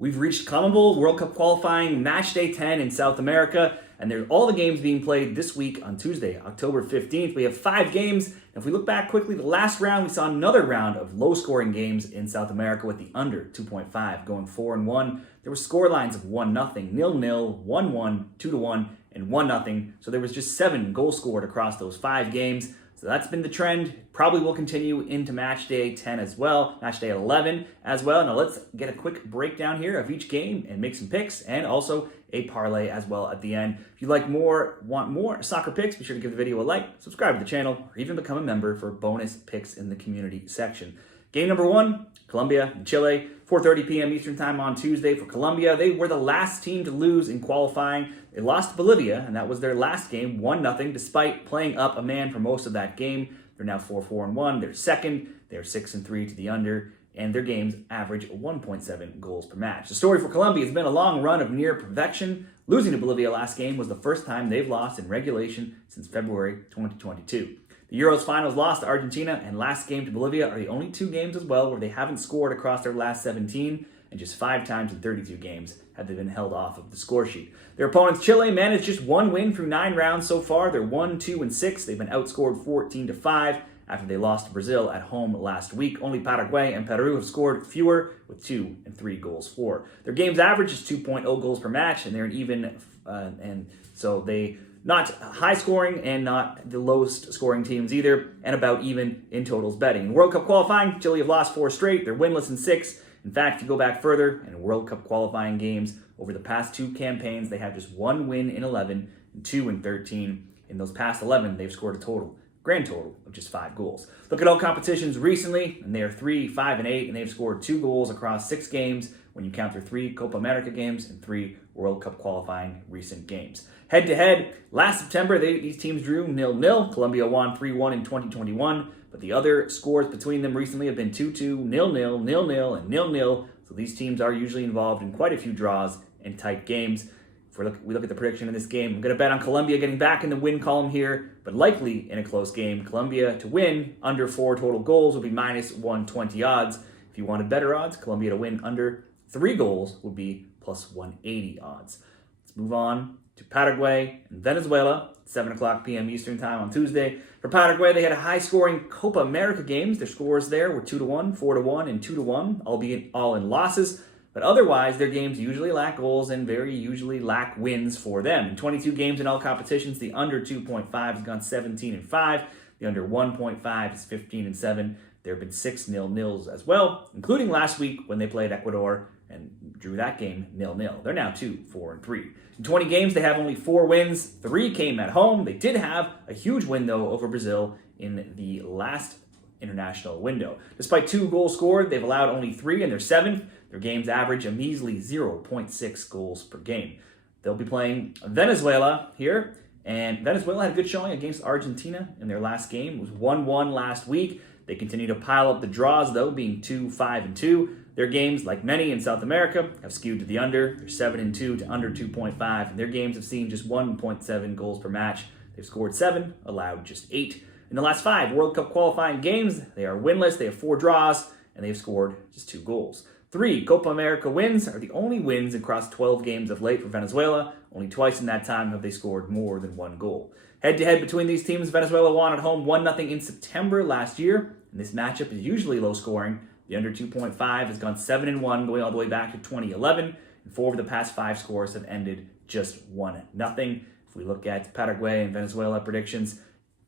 We've reached CONMEBOL World Cup Qualifying Matchday 10 in South America, and there's all the games being played this week on Tuesday, October 15th. We have 5 games. If we look back quickly, the last round, we saw another round of low-scoring games in South America with the under 2.5 going 4-1. There were score lines of 1-0, 0-0, 1-1, 2-1, and 1-0. So there was just 7 goals scored across those 5 games. So that's been the trend. Probably will continue into match day 10 as well, match day 11 as well. Now let's get a quick breakdown here of each game and make some picks and also a parlay as well at the end. If you want more soccer picks, be sure to give the video a like, subscribe to the channel, or even become a member for bonus picks in the community section. Game number 1, Colombia and Chile, 4:30 p.m. Eastern Time on Tuesday for Colombia. They were the last team to lose in qualifying. They lost to Bolivia, and that was their last game, 1-0, despite playing up a man for most of that game. They're now 4-4-1. They're second. They're 6-3 to the under, and their games average 1.7 goals per match. The story for Colombia has been a long run of near perfection. Losing to Bolivia last game was the first time they've lost in regulation since February 2022. The Euros finals loss to Argentina and last game to Bolivia are the only 2 games as well where they haven't scored across their last 17, and just 5 times in 32 games have they been held off of the score sheet. Their opponents, Chile, managed just 1 win through 9 rounds so far. They're 1-2-6. They've been outscored 14-5 after they lost to Brazil at home last week. Only Paraguay and Peru have scored fewer with 2 and 3 goals for. Their game's average is 2.0 goals per match, and they're an even, and so they not high scoring and not the lowest scoring teams either, and about even in totals betting. In World Cup qualifying, Chile have lost 4 straight. They're winless in 6. In fact, if you go back further, in World Cup qualifying games, over the past 2 campaigns, they have just 1 win in 11 and 2 in 13. In those past 11, they've scored a grand total of just 5 goals. Look at all competitions recently, and they are 3, 5, and 8, and they've scored 2 goals across 6 games when you count their 3 Copa America games and 3 World Cup qualifying recent games. Head-to-head, last September, these teams drew 0-0. Colombia won 3-1 in 2021, but the other scores between them recently have been 2-2, 0-0, 0-0, and 0-0. So these teams are usually involved in quite a few draws and tight games. If we look at the prediction in this game, I'm going to bet on Colombia getting back in the win column here, but likely in a close game. Colombia to win under 4 total goals will be minus 120 odds. If you wanted better odds, Colombia to win under 3 goals would be plus 180 odds. Let's move on to Paraguay and Venezuela, 7 o'clock p.m. Eastern Time on Tuesday. For Paraguay, they had a high-scoring Copa America games. Their scores there were 2-1, 4-1, and 2-1, albeit all in losses. But otherwise, their games usually lack goals and very usually lack wins for them. In 22 games in all competitions, the under 2.5 has gone 17-5. The under 1.5 is 15-7. There have been 6 0-0s as well, including last week when they played Ecuador and drew that game 0-0. They're now 2-4-3. In 20 games, they have only 4 wins. 3 came at home. They did have a huge win, though, over Brazil in the last international window. Despite 2 goals scored, they've allowed only 3 in their 7th. Their games average a measly 0.6 goals per game. They'll be playing Venezuela here, and Venezuela had a good showing against Argentina in their last game. It was 1-1 last week. They continue to pile up the draws, though, being 2, 5, and 2. Their games, like many in South America, have skewed to the under. They're 7-2 to under 2.5, and their games have seen just 1.7 goals per match. They've scored 7, allowed just 8. In the last 5 World Cup qualifying games, they are winless. They have 4 draws, and they've scored just 2 goals. 3 Copa America wins are the only wins across 12 games of late for Venezuela. Only twice in that time have they scored more than 1 goal. Head-to-head between these teams, Venezuela won at home 1-0 in September last year, and this matchup is usually low-scoring. The under 2.5 has gone 7-1, going all the way back to 2011, and 4 of the past 5 scores have ended just 1-0. If we look at Paraguay and Venezuela predictions,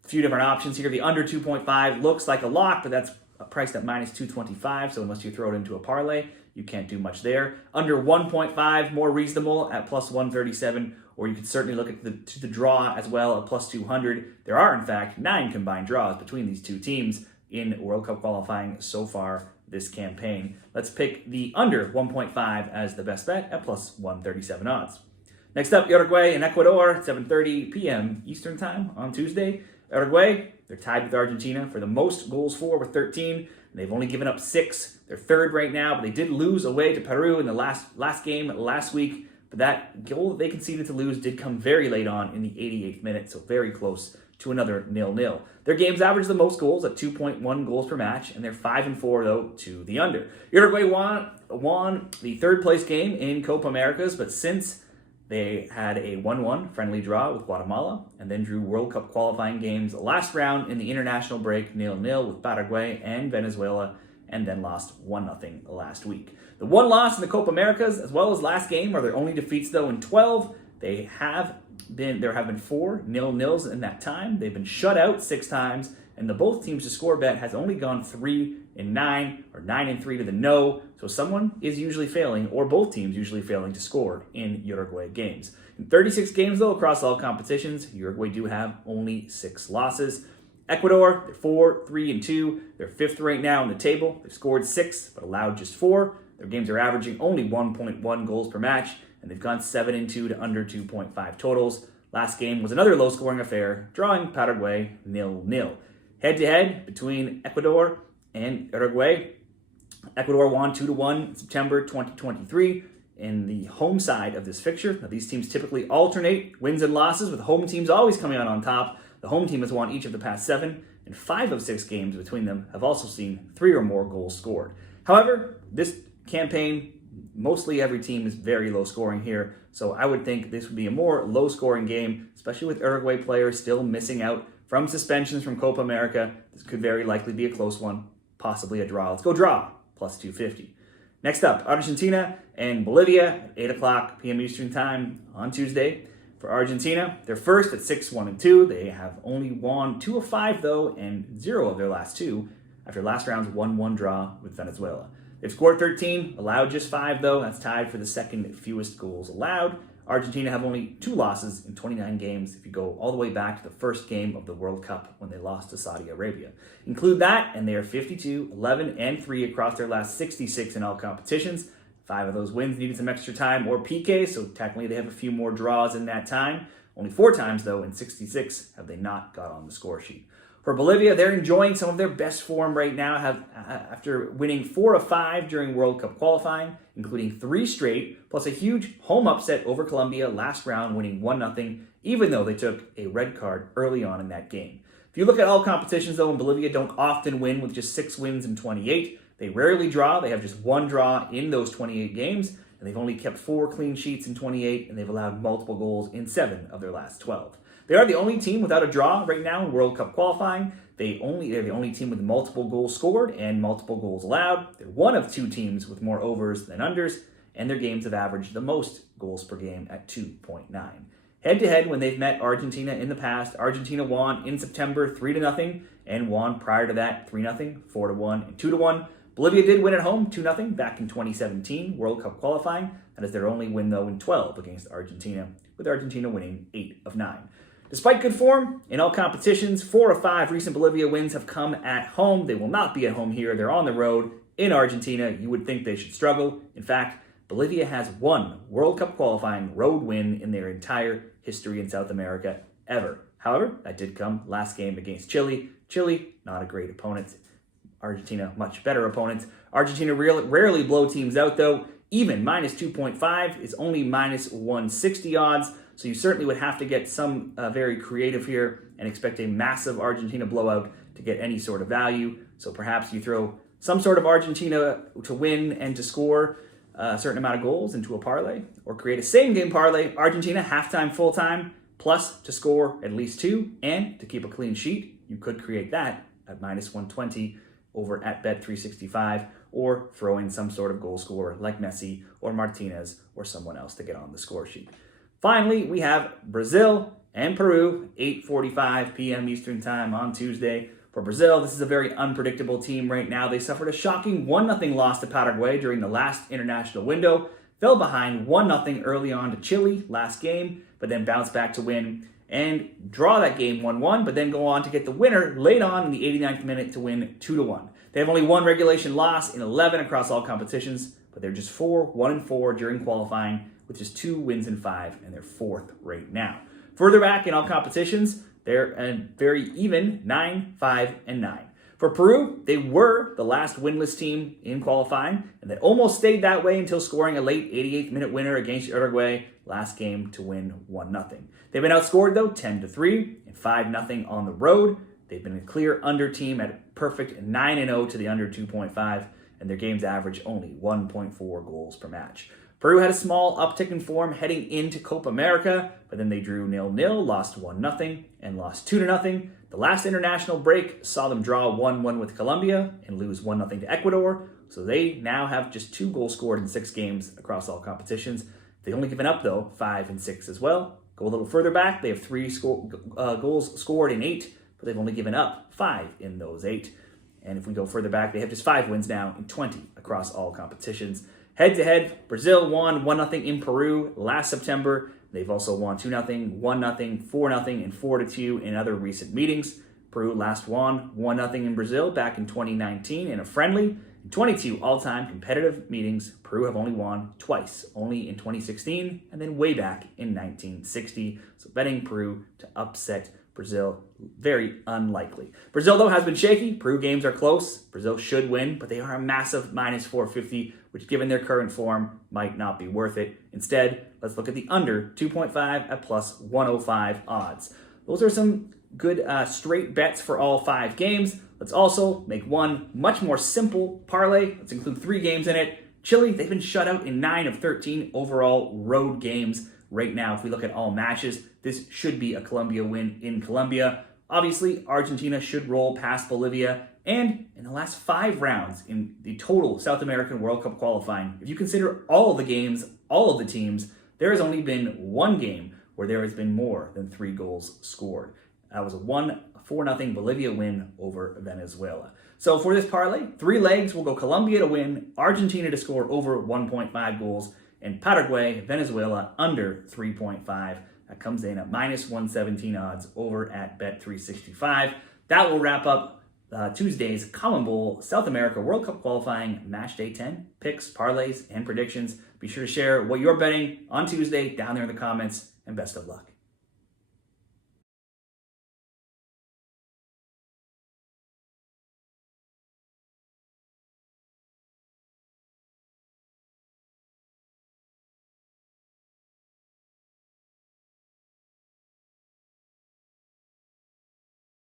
a few different options here. The under 2.5 looks like a lock, but that's priced at minus 225, so unless you throw it into a parlay, you can't do much there. Under 1.5, more reasonable at plus 137, or you could certainly look at the draw as well at plus 200. There are, in fact, 9 combined draws between these 2 teams in World Cup qualifying so far this campaign. Let's pick the under 1.5 as the best bet at plus 137 odds. Next up, Uruguay and Ecuador, 7:30 p.m. Eastern Time on Tuesday. Uruguay, they're tied with Argentina for the most goals for with 13. And they've only given up 6. They're 3rd right now, but they did lose away to Peru in the last game last week. But that goal that they conceded to lose did come very late on in the 88th minute, so very close to another 0-0. Their games average the most goals at 2.1 goals per match, and they're 5-4 though to the under. Uruguay won the third place game in Copa Americas, but since they had a 1-1 friendly draw with Guatemala and then drew World Cup qualifying games last round in the international break 0-0 with Paraguay and Venezuela, and then lost 1-0 last week. The one loss in the Copa Americas, as well as last game, are their only defeats though in 12. There have been 4 0-0s in that time. They've been shut out 6 times, and the both teams to score bet has only gone 3-9 or 9-3 to the no. So someone is usually failing, or both teams usually failing to score in Uruguay games. In 36 games though across all competitions, Uruguay do have only 6 losses. Ecuador, they're 4-3-2. They're 5th right now in the table. They've scored 6 but allowed just 4. Their games are averaging only 1.1 goals per match, and they've gone 7-2 to under 2.5 totals. Last game was another low-scoring affair, drawing Paraguay 0-0. Head-to-head between Ecuador and Uruguay, Ecuador won 2-1 in September 2023 in the home side of this fixture. Now, these teams typically alternate wins and losses, with home teams always coming out on top. The home team has won each of the past 7, and 5 of 6 games between them have also seen 3 or more goals scored. However, this campaign, mostly every team is very low scoring here, so I would think this would be a more low scoring game, especially with Uruguay players still missing out from suspensions from Copa America. This could very likely be a close one, possibly a draw. Let's go draw, plus 250. Next up, Argentina and Bolivia at 8 o'clock p.m. Eastern Time on Tuesday. For Argentina, they're first at 6-1-2. They have only won 2 of 5 though, and 0 of their last 2 after last round's 1-1 draw with Venezuela. They've scored 13, allowed just 5 though. That's tied for the second fewest goals allowed. Argentina have only 2 losses in 29 games if you go all the way back to the first game of the World Cup when they lost to Saudi Arabia. Include that, and they are 52, 11, and 3 across their last 66 in all competitions. 5 of those wins needed some extra time or PK, so technically they have a few more draws in that time. Only 4 times, though, in 66 have they not got on the score sheet. For Bolivia, they're enjoying some of their best form right now, after winning 4 of 5 during World Cup qualifying, including 3 straight, plus a huge home upset over Colombia last round, winning 1-0, even though they took a red card early on in that game. If you look at all competitions, though, and Bolivia don't often win with just 6 wins in 28. They rarely draw. They have just 1 draw in those 28 games, and they've only kept 4 clean sheets in 28, and they've allowed multiple goals in 7 of their last 12. They are the only team without a draw right now in World Cup qualifying. They're the only team with multiple goals scored and multiple goals allowed. They're one of 2 teams with more overs than unders, and their games have averaged the most goals per game at 2.9. Head-to-head, when they've met Argentina in the past, Argentina won in September 3-0 and won prior to that 3-0, 4-1, and 2-1. Bolivia did win at home 2-0 back in 2017 World Cup qualifying. That is their only win, though, in 12 against Argentina, with Argentina winning 8 of 9. Despite good form in all competitions, 4 of 5 recent Bolivia wins have come at home. They will not be at home here. They're on the road in Argentina. You would think they should struggle. In fact, Bolivia has 1 World Cup qualifying road win in their entire history in South America ever. However, that did come last game against Chile. Chile, not a great opponent. Argentina, much better opponents. Argentina rarely blow teams out, though. Even minus 2.5 is only minus 160 odds. So you certainly would have to get some very creative here and expect a massive Argentina blowout to get any sort of value. So perhaps you throw some sort of Argentina to win and to score a certain amount of goals into a parlay, or create a same-game parlay, Argentina halftime, full-time, plus to score at least 2 and to keep a clean sheet. You could create that at minus 120 over at Bet365, or throw in some sort of goal scorer like Messi or Martinez or someone else to get on the score sheet. Finally, we have Brazil and Peru, 8:45 p.m. Eastern Time on Tuesday. For Brazil, this is a very unpredictable team right now. They suffered a shocking 1-0 loss to Paraguay during the last international window, fell behind 1-0 early on to Chile last game, but then bounced back to win and draw that game 1-1, but then go on to get the winner late on in the 89th minute to win 2-1. They have only 1 regulation loss in 11 across all competitions, but they're just 1-4 during qualifying, with just 2 wins in 5, and they're 4th right now. Further back in all competitions, they're very even, 9, 5, and 9. For Peru, they were the last winless team in qualifying, and they almost stayed that way until scoring a late 88th minute winner against Uruguay last game to win 1-0. They've been outscored though 10-3 and 5-0 on the road. They've been a clear under team at a perfect 9-0 to the under 2.5, and their games average only 1.4 goals per match. Peru had a small uptick in form heading into Copa America, but then they drew 0-0, lost 1-0, and lost 2-0. The last international break saw them draw 1-1 with Colombia and lose 1-0 to Ecuador, so they now have just 2 goals scored in 6 games across all competitions. They've only given up, though, 5 and 6 as well. Go a little further back, they have 3 goals scored in 8, but they've only given up 5 in those 8. And if we go further back, they have just 5 wins now in 20 across all competitions. Head-to-head, Brazil won 1-0 in Peru last September. They've also won 2-0, 1-0, 4-0, and 4-2 in other recent meetings. Peru last won 1-0 in Brazil back in 2019 in a friendly. In 22 all-time competitive meetings, Peru have only won twice, only in 2016 and then way back in 1960. So betting Peru to upset Brazil, very unlikely. Brazil, though, has been shaky. Peru games are close. Brazil should win, but they are a massive minus 450, which given their current form might not be worth it. Instead, let's look at the under 2.5 at plus 105 odds. Those are some good straight bets for all 5 games. Let's also make one much more simple parlay. Let's include 3 games in it. Chile, they've been shut out in 9 of 13 overall road games. Right now, if we look at all matches, this should be a Colombia win in Colombia. Obviously, Argentina should roll past Bolivia. And in the last 5 rounds in the total South American World Cup qualifying, if you consider all of the games, all of the teams, there has only been 1 game where there has been more than 3 goals scored. That was a 4-0 Bolivia win over Venezuela. So for this parlay, 3 legs will go Colombia to win, Argentina to score over 1.5 goals, and Paraguay, Venezuela under 3.5. That comes in at minus 117 odds over at Bet365. That will wrap up Tuesday's CONMEBOL South America World Cup Qualifying Matchday 10 picks, parlays, and predictions. Be sure to share what you're betting on Tuesday down there in the comments, and best of luck.